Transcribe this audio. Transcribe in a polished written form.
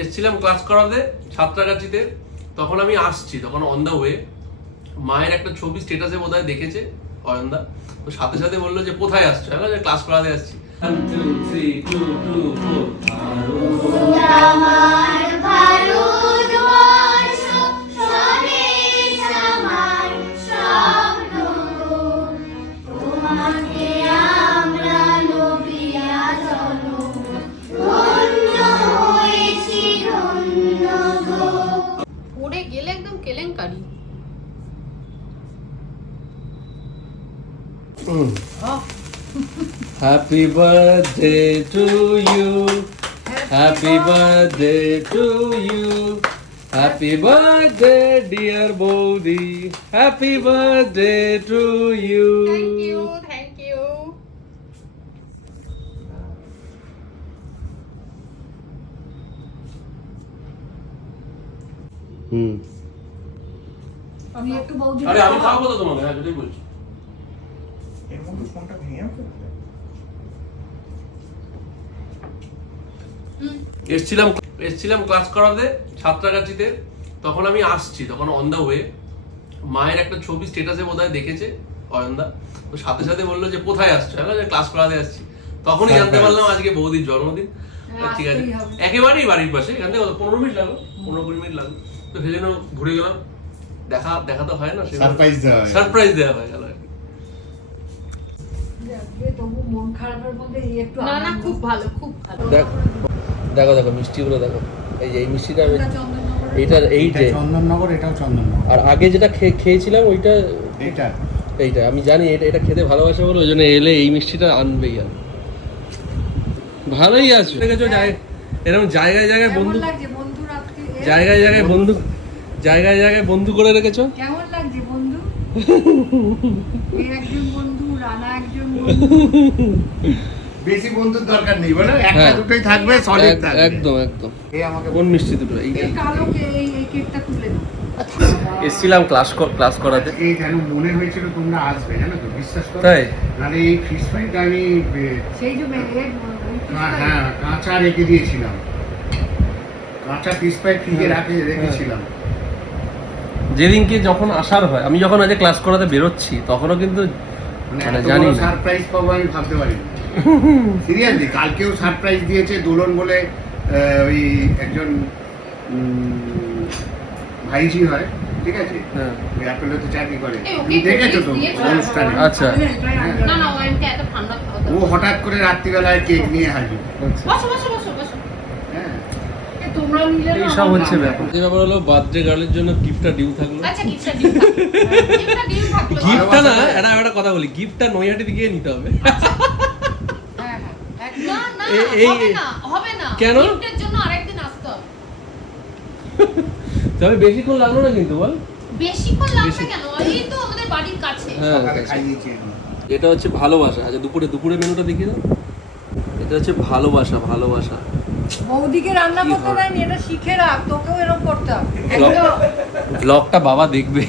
এসেছিলাম ক্লাস করাতে সাঁতরাগাছিতে, তখন আমি আসছি, তখন অন দ্য ওয়ে মায়ের একটা ছবি স্ট্যাটাসে বোধহয় দেখেছে অয়নদা, তো সাথে সাথে বললো যে কোথায় আসছো, আমি বললাম ক্লাস করাতে আসছি। 1 2 3 2 2 4 আমার ভারতবর্ষ স্বদেশ আমার স্বপ্ন, তোমাকে আমরা নবিয়া চলো, ধন্য হয়েছি ধন্য গো। পড়ে গেলে একদম কেলেঙ্কারি। Happy birthday to you, happy birthday to you, happy birthday dear Bodhi, happy birthday to you. Thank you, thank you. আমি একটু বৌদি আরে আমি খাবো তো তোমাকে, হ্যাঁ যদি বলছি। এর মধ্যে ফোনটা ভেঙে যাবে। এসেছিলাম ক্লাস করাতে সাঁতরাগাছিতে, তখন আমি আসছি, তখন অন দ্য ওয়ে মায়ের একটা ছবি স্ট্যাটাসে বোধহয় দেখেছে অয়নদা, তো সাথে সাথে বললো যে কোথায় আসছো, আমি বললাম ক্লাস করাতে আসছি। তখনই জানতে পারলাম আজকে বৌদির জন্মদিন। ঠিক আছে, একেবারেই বাড়ির পাশে, এখান থেকে 15 মিনিট লাগলো, 15-20 মিনিট লাগলো, তো সেই জন্য ঘুরে গেলাম। দেখা তো হয় না, সারপ্রাইজ দেওয়া হয়ে গেল আর কি। তবু মন খারাপের মধ্যে একটু না না, খুব ভালো, খুব ভালো। দেখো মিষ্টিগুলো দেখো, এই মিষ্টিটা আমি চন্দননগর এই যে চন্দননগর, এটাও চন্দননগর। আর আগে যেটা খেয়েছিলাম ওইটা এইটা আমি জানি এটা খেতে ভালোবাসে বলে ওই জন্য এলে এই মিষ্টিটা আনবেই। আর ভালোই আছে দেখেছো, এরকম জায়গায় জায়গায় বন্ধু, লাগছে বন্ধু রাত্রি জায়গায় বন্ধু করে রেখেছো। কেমন লাগছে বন্ধু? এই একজন বন্ধু, রানা একজন বন্ধু। বেশি বন্ধুর দরকার নেই বলো, একটা দুটোই থাকবে, সলিড থাকবে। একদম এই আমাকে কোন মিষ্টি দুটো এই কালোকে এই কেকটা তুলে দাও। এসেছিলাম ক্লাস করাতে, এই যেন মনে হয়েছিল তোমরা আসবে, জানো তো, বিশ্বাস করো। তাই মানে এই ফিশ ফ্রাইটা আমি সেই যে হ্যাঁ কাঁচা রেখে দিয়েছিলাম, কাঁচা ফিশ ফ্রাই ফ্রিজে রেখেছিলাম। যেদিনকে যখন আসার হয়, আমি যখন আজ ক্লাস করাতে বেরোচ্ছি তখনও কিন্তু মানে জানি না সারপ্রাইজ পাবো আমি ভাবতে পারিনি। সিরিয়াসলি কালকেও সারপ্রাইজ দিয়েছে দোলন বলে, ওই একজন ভাইজি হয়, ঠিক আছে, ওই অ্যাপেলোতে চাকরি করে, তুমি দেখেছো তো অনুষ্ঠানে। আচ্ছা না না, ওয়াইনটা এত ঠান্ডা খাওয়া ও হঠাৎ করে রাত্রিবেলায় কেক নিয়ে হাজির। বসো বসো বসো বসো। হ্যাঁ, তোমরা নিলে এই সব হচ্ছে ব্যাপার। যে ব্যাপার হলো বার্থডে গার্লের জন্য গিফটটা ডিউ থাকলো। আচ্ছা, গিফটটা ডিউ থাকলো, গিফটটা ডিউ থাকলো। গিফটটা না, একটা কথা বলি, গিফটটা নৈহাটি থেকে নিতে হবে। হ্যাঁ হ্যাঁ না না, হবে না। কেন? গিফটের জন্য আরেকদিন আসতে হবে। তবে বেশিক্ষণ লাগলো না কিন্তু বল। বেশিক্ষণ লাগবে কেন? এই তো আমাদের বাড়ির কাছে। হ্যাঁ, সকালে খাইয়েছি এখন। এটা হচ্ছে ভালোবাসা। আচ্ছা দুপুরে মেনুটা দেখিয়ে দাও। এটা হচ্ছে ভালোবাসা। বৌদিকে রান্না করতে দেয়নি, এটা শিখে রাখ, তোকেও এরকম করতে হবে। ব্লগটা বাবা দেখবে।